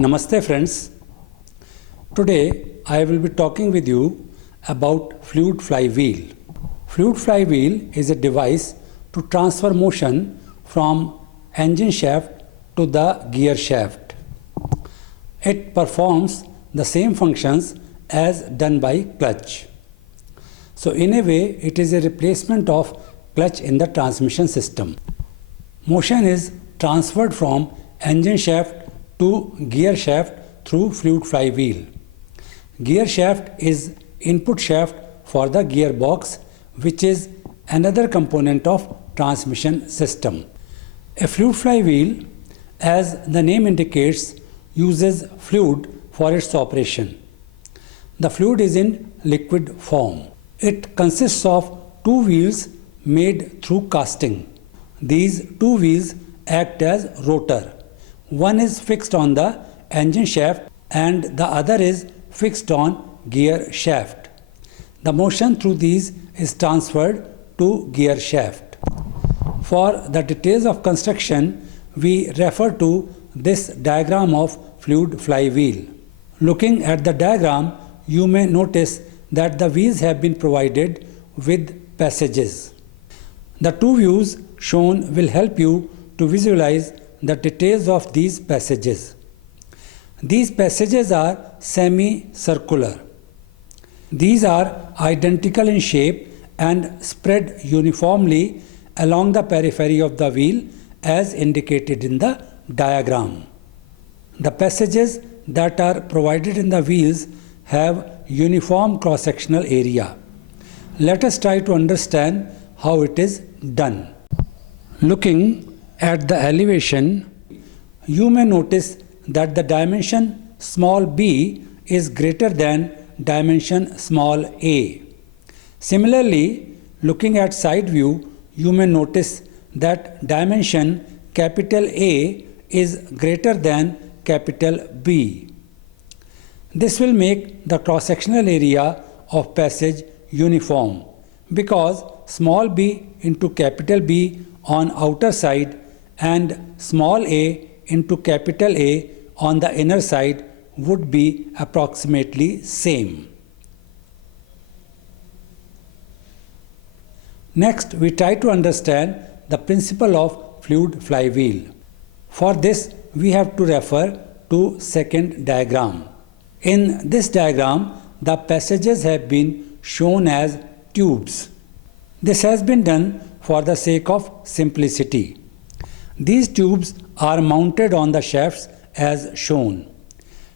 Namaste friends. Today I will be talking with you about fluid flywheel. Fluid flywheel is a device to transfer motion from engine shaft to the gear shaft. It performs the same functions as done by clutch. So in a way it is a replacement of clutch in the transmission system. Motion is transferred from engine shaft to gear shaft through fluid flywheel. Gear shaft is input shaft for the gearbox, which is another component of transmission system. A fluid flywheel, as the name indicates, uses fluid for its operation. The fluid is in liquid form. It consists of two wheels made through casting. These two wheels act as rotor. One is fixed on the engine shaft and the other is fixed on gear shaft. The motion through these is transferred to gear shaft. For the details of construction, we refer to this diagram of fluid flywheel. Looking at the diagram, you may notice that the wheels have been provided with passages. The two views shown will help you to visualize the details of these passages. These passages are semi-circular. These are identical in shape and spread uniformly along the periphery of the wheel as indicated in the diagram. The passages that are provided in the wheels have uniform cross-sectional area. Let us try to understand how it is done. Looking at the elevation, you may notice that the dimension small b is greater than dimension small a. Similarly, looking at side view, you may notice that dimension capital A is greater than capital B. This will make the cross-sectional area of passage uniform because small b into capital B on outer side and small a into capital A on the inner side would be approximately same. Next, we try to understand the principle of fluid flywheel. For this, we have to refer to second diagram. In this diagram, the passages have been shown as tubes. This has been done for the sake of simplicity. These tubes are mounted on the shafts as shown.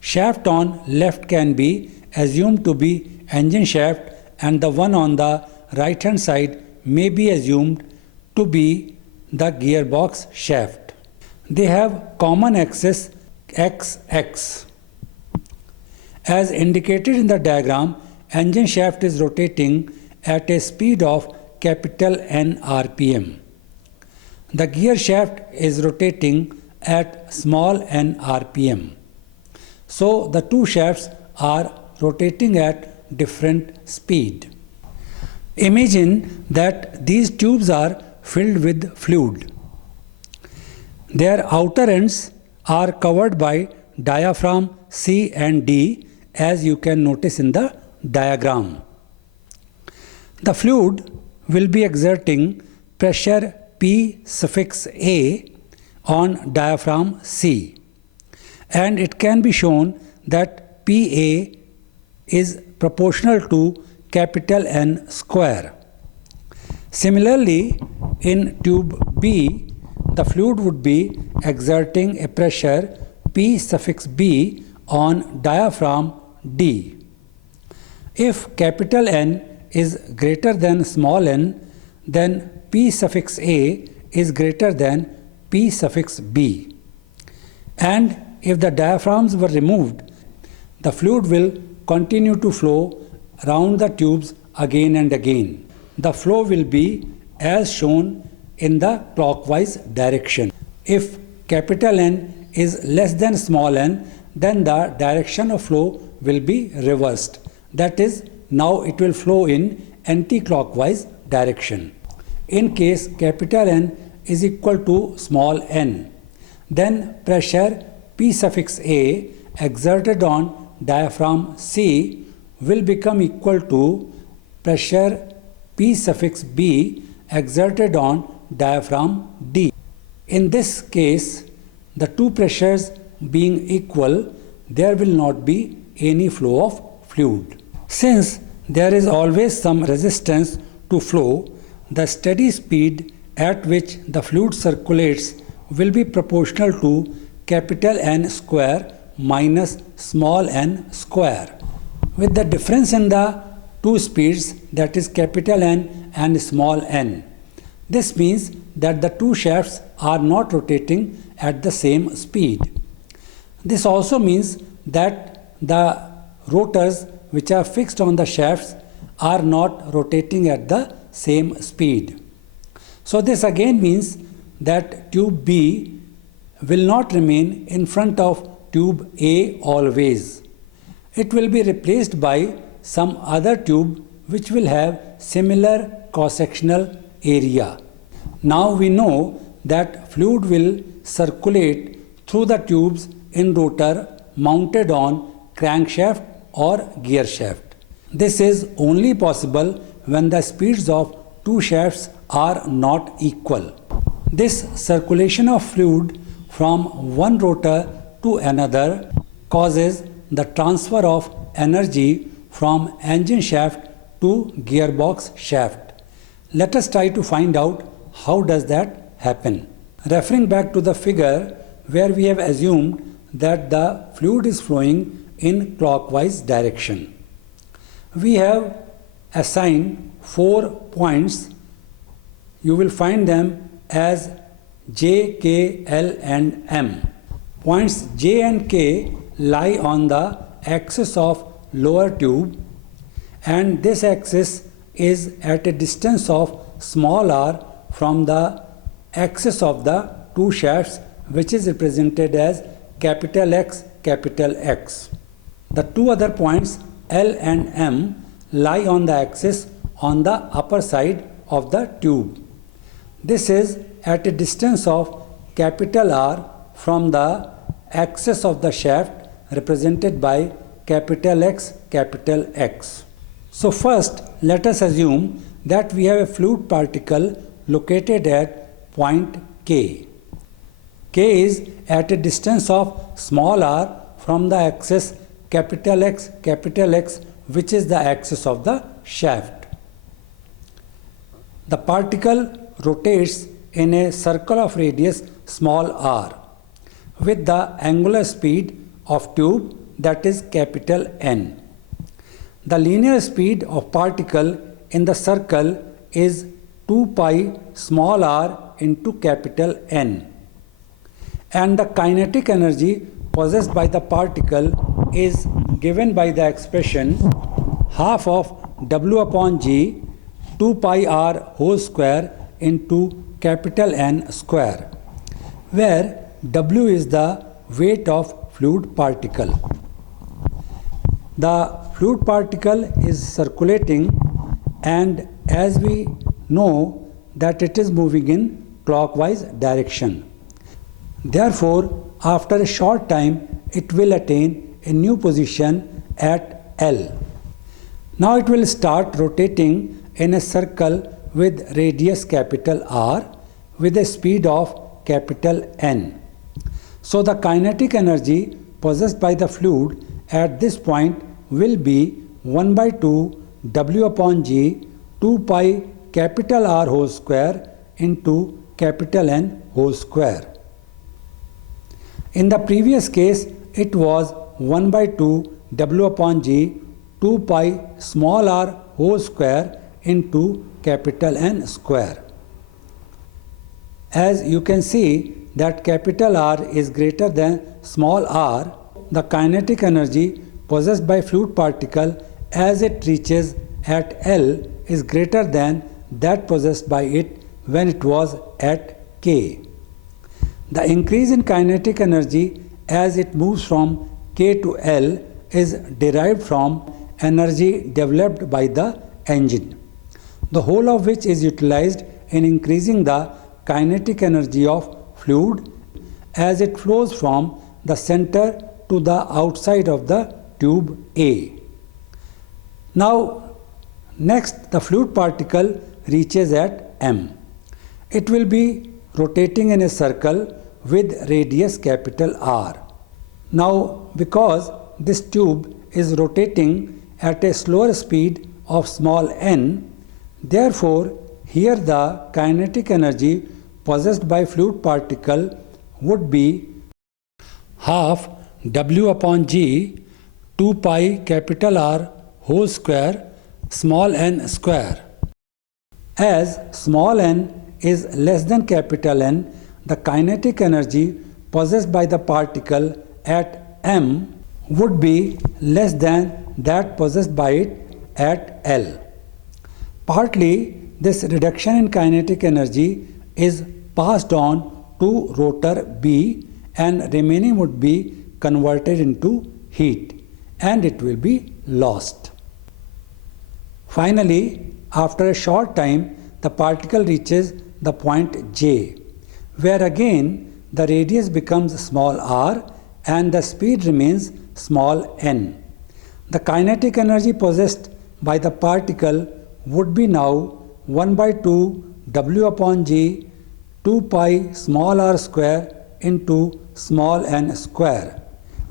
Shaft on left can be assumed to be engine shaft and the one on the right hand side may be assumed to be the gearbox shaft. They have common axis XX. As indicated in the diagram, engine shaft is rotating at a speed of capital N RPM. The gear shaft is rotating at small n RPM. So the two shafts are rotating at different speed. Imagine that these tubes are filled with fluid. Their outer ends are covered by diaphragm C and D, as you can notice in the diagram. The fluid will be exerting pressure P suffix A on diaphragm C, and it can be shown that PA is proportional to capital N square. Similarly, in tube B, the fluid would be exerting a pressure P suffix B on diaphragm D. If capital N is greater than small n, then P suffix A is greater than P suffix B. And if the diaphragms were removed, the fluid will continue to flow around the tubes again and again. The flow will be as shown in the clockwise direction. If capital N is less than small n, then the direction of flow will be reversed. That is, now it will flow in anti-clockwise direction. In case capital N is equal to small n, then pressure P suffix A exerted on diaphragm C will become equal to pressure P suffix B exerted on diaphragm D. In this case, the two pressures being equal, there will not be any flow of fluid. Since there is always some resistance to flow, the steady speed at which the fluid circulates will be proportional to capital N square minus small n square, with the difference in the two speeds, that is capital N and small n. This means that the two shafts are not rotating at the same speed. This also means that the rotors which are fixed on the shafts are not rotating at the same speed. So this again means that tube B will not remain in front of tube A always. It will be replaced by some other tube which will have similar cross-sectional area. Now we know that fluid will circulate through the tubes in rotor mounted on crankshaft or gear shaft. This is only possible when the speeds of two shafts are not equal. This circulation of fluid from one rotor to another causes the transfer of energy from engine shaft to gearbox shaft. Let us try to find out how does that happen. Referring back to the figure where we have assumed that the fluid is flowing in clockwise direction. We have assigned 4 points. You will find them as J, K, L and M. Points J and K lie on the axis of lower tube, and this axis is at a distance of small r from the axis of the two shafts, which is represented as capital X, capital X. The two other points L and M lie on the axis on the upper side of the tube. This is at a distance of capital R from the axis of the shaft, represented by capital X, capital X. So first, let us assume that we have a fluid particle located at point K. K is at a distance of small r from the axis capital X, which is the axis of the shaft. The particle rotates in a circle of radius small r with the angular speed of tube, that is capital N. The linear speed of particle in the circle is 2 pi small r into capital N, and the kinetic energy possessed by the particle is given by the expression half of W upon G 2 pi r whole square into capital N square, where W is the weight of fluid particle. The fluid particle is circulating, and as we know that it is moving in clockwise direction. Therefore, after a short time, it will attain a new position at L. Now it will start rotating in a circle with radius capital R with a speed of capital N. So the kinetic energy possessed by the fluid at this point will be 1 by 2 W upon G 2 pi capital R whole square into capital N whole square. In the previous case, it was 1 by 2 W upon G 2 pi small r whole square into capital N square. As you can see that capital R is greater than small r, the kinetic energy possessed by fluid particle as it reaches at L is greater than that possessed by it when it was at K. The increase in kinetic energy as it moves from K to L is derived from energy developed by the engine, the whole of which is utilized in increasing the kinetic energy of fluid as it flows from the center to the outside of the tube A. Now, next the fluid particle reaches at M. It will be rotating in a circle with radius capital R. Now, because this tube is rotating at a slower speed of small n, therefore, here the kinetic energy possessed by fluid particle would be half W upon G 2 pi capital R whole square small n square. As small n is less than capital N, the kinetic energy possessed by the particle at M would be less than that possessed by it at L. Partly, this reduction in kinetic energy is passed on to rotor B and remaining would be converted into heat and it will be lost. Finally, after a short time, the particle reaches the point J, where again the radius becomes small r and the speed remains small n. The kinetic energy possessed by the particle would be now 1 by 2 W upon G 2 pi small r square into small n square,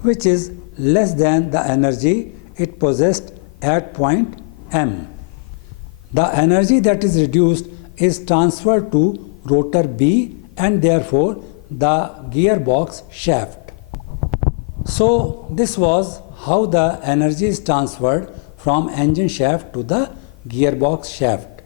which is less than the energy it possessed at point M. The energy that is reduced is transferred to rotor B and therefore the gearbox shaft. So this was how the energy is transferred from engine shaft to the gearbox shaft.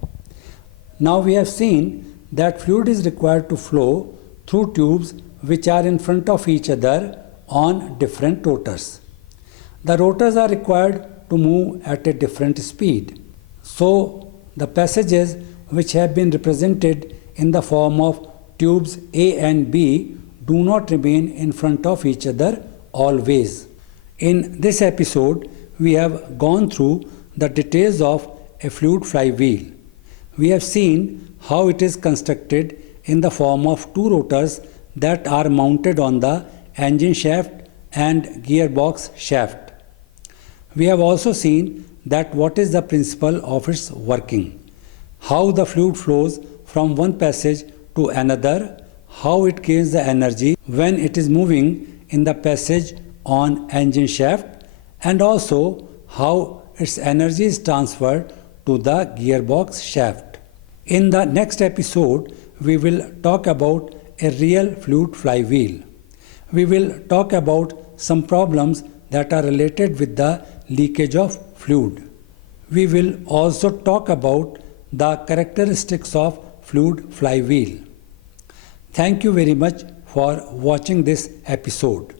Now we have seen that fluid is required to flow through tubes which are in front of each other on different rotors. The rotors are required to move at a different speed. So the passages which have been represented in the form of tubes A and B do not remain in front of each other always. In this episode, we have gone through the details of a fluid flywheel. We have seen how it is constructed in the form of two rotors that are mounted on the engine shaft and gearbox shaft. We have also seen that what is the principle of its working, how the fluid flows from one passage to another, how it gains the energy when it is moving in the passage on engine shaft, and also how its energy is transferred to the gearbox shaft. In the next episode, we will talk about a real fluid flywheel. We will talk about some problems that are related with the leakage of fluid. We will also talk about the characteristics of fluid flywheel. Thank you very much for watching this episode.